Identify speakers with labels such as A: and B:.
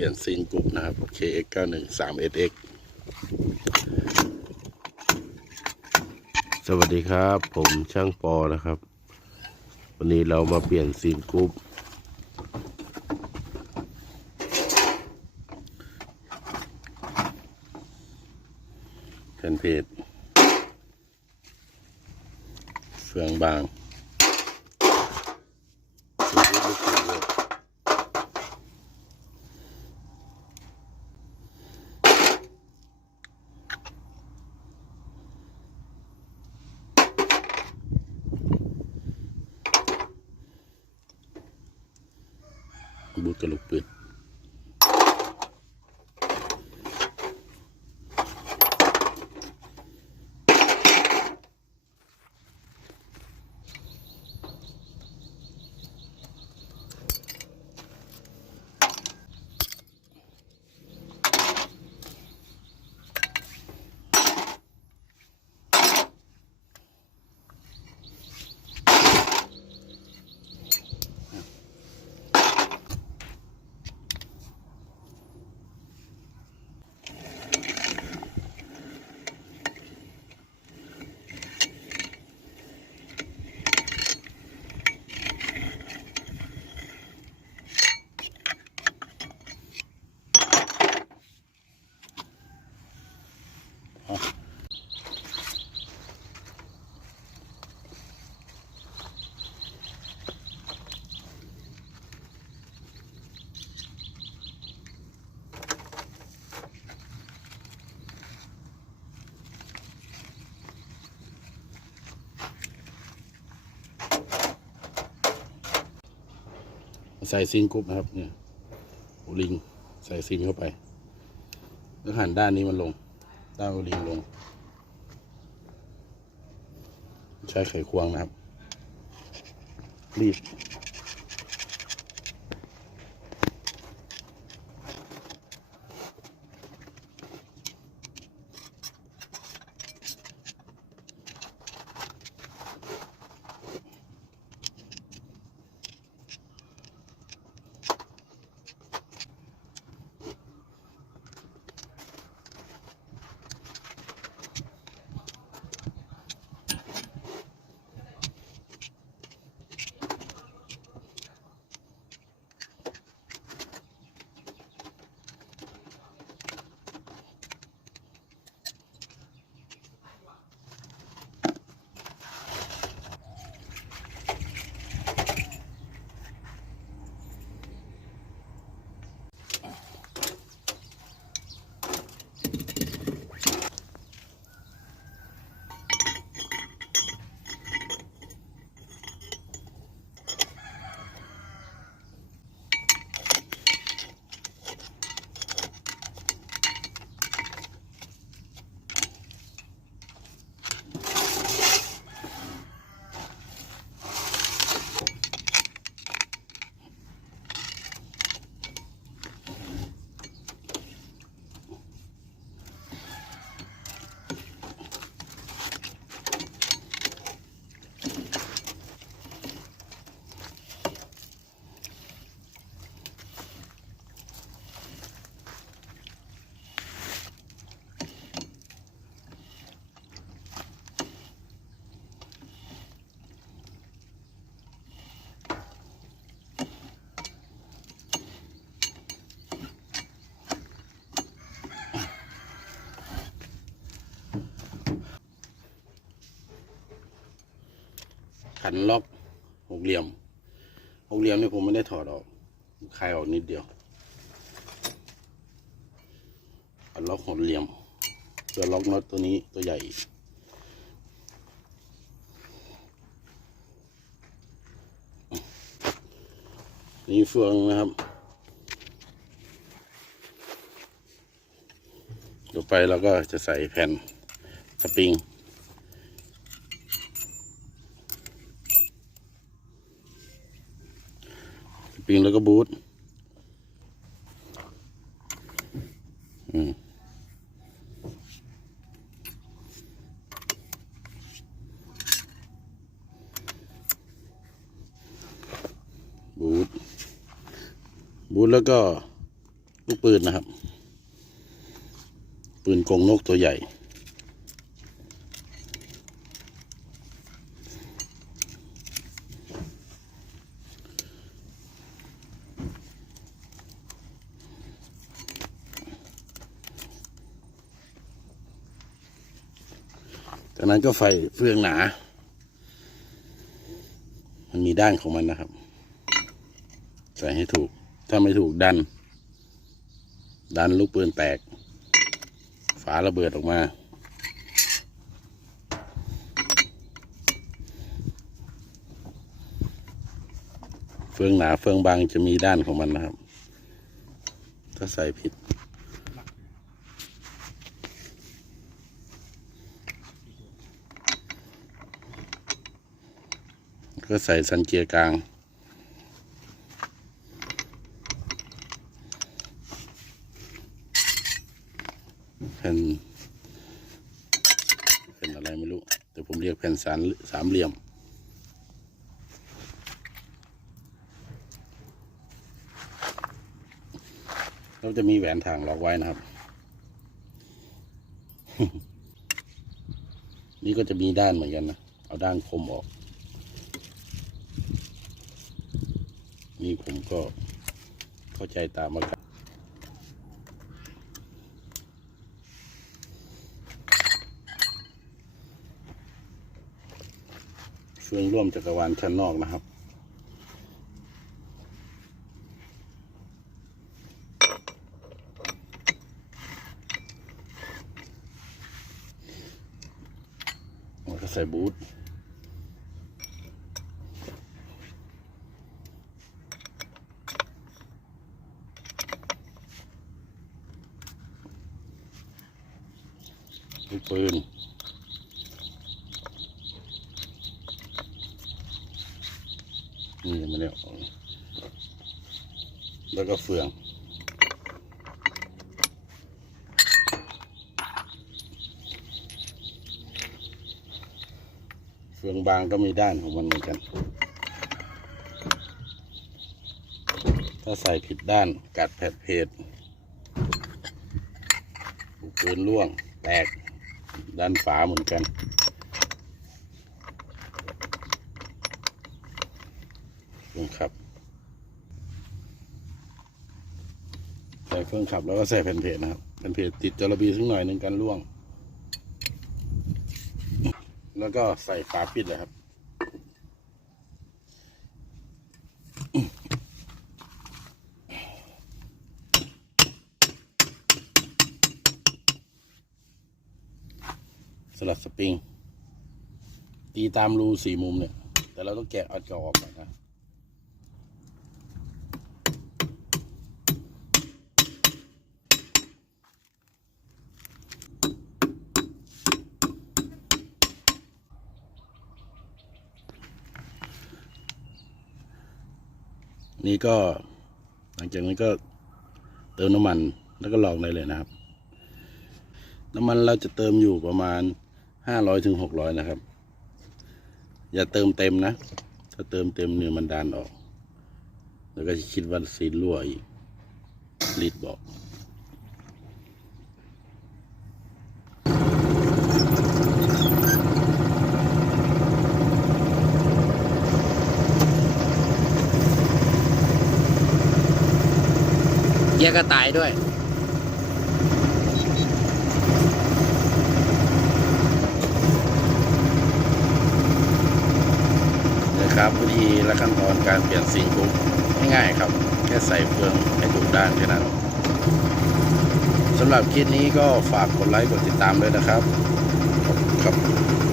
A: ลี่ยนซีนกรุ๊ปนะครับ KX 91 3 SX สวัสดีครับ ผมช่างปอนะครับ วันนี้เรามาเปลี่ยนซีนกรุ๊ปแผ่นเพจเฟืองบางซีนกรุ๊ปลูกสูงเลย บูทกระลุกปืน ใส่ซิงกรุ๊ปนะครับ เนี่ยโอลิง ใส่ซิงเข้าไป แล้วหันด้านนี้มันลง ด้านโอลิงลง ใช้ไขควงนะครับ รีบ ขันล็อกหกเหลี่ยมหกเหลี่ยมนี่ผมไม่ได้ถอดออกคลายออกนิดเดียวขันล็อกหกเหลี่ยมเพื่อล็อกน็อตตัวนี้ตัวใหญ่นี่เฟืองนะครับ ต่อไปเราก็จะใส่แผ่นสปริง ริงแล้วก็บูทบูทบูทแล้วก็ลูกปืนนะครับ ปืนกงนกตัวใหญ่ จากนั้นก็ไฟเฟืองหนา มันมีด้านของมันนะครับ ใส่ให้ถูก ถ้าไม่ถูกดัน ดันลูกปืนแตก ฝาระเบิดออกมา เฟืองหนาเฟืองบางจะมีด้านของมันนะครับ ถ้าใส่ผิด ก็ใส่สันเกียร์กลาง แผ่นเป็นอะไรไม่รู้ แต่ผมเรียกแผ่นสามสามเหลี่ยม เราจะมีแหวนทางล็อกไว้นะครับ นี่ก็จะมีด้านเหมือนกันนะ เอาด้านคมออก นี่ผมก็เข้าใจตามมาครับเฟืองร่วมจักรวาลชั้นนอกนะครับก็ใส่บูท ลูกปืนนี่มาเนี่ยแล้วก็เฟืองเฟืองบางก็มีด้านของมันเหมือนกัน ถ้าใส่ผิดด้านกัดแผดเพจลูกปืนล่วง แตก ด้านฝาเหมือนกันเฟืองขับใส่เครื่องขับแล้วก็ใส่แผ่นเพจนะครับแผ่นเพจติดจระบีสักหน่อยหนึ่งกันล่วง แล้วก็ใส่ฝาปิดเลยครับ สลัดสปริง ตีตามรูสี่มุมเนี่ย แต่เราต้องแกะเอาจอออกก่อนนะนี่ก็หลังจากนั้นก็เติมน้ำมันแล้วก็ลองได้เลยนะครับ น้ำมันเราจะเติมอยู่ประมาณ ห้าร้อยถึงหกร้อยนะครับ อย่าเติมเต็มนะ ถ้าเติมเต็มเนื้อมันดานออก แล้วก็จะคิดว่าซีนรั่วอีกรีดบอก
B: เยร์กระต่ายด้วย
A: ครับวิธีและขั้นตอนการเปลี่ยนซิงคุกง่ายๆครับ แค่ใส่เฟืองให้ถูกด้านแค่นั้นสำหรับคลิปนี้ก็ฝากกดไลค์กดติดตามด้วยนะครับขอบคุณครับ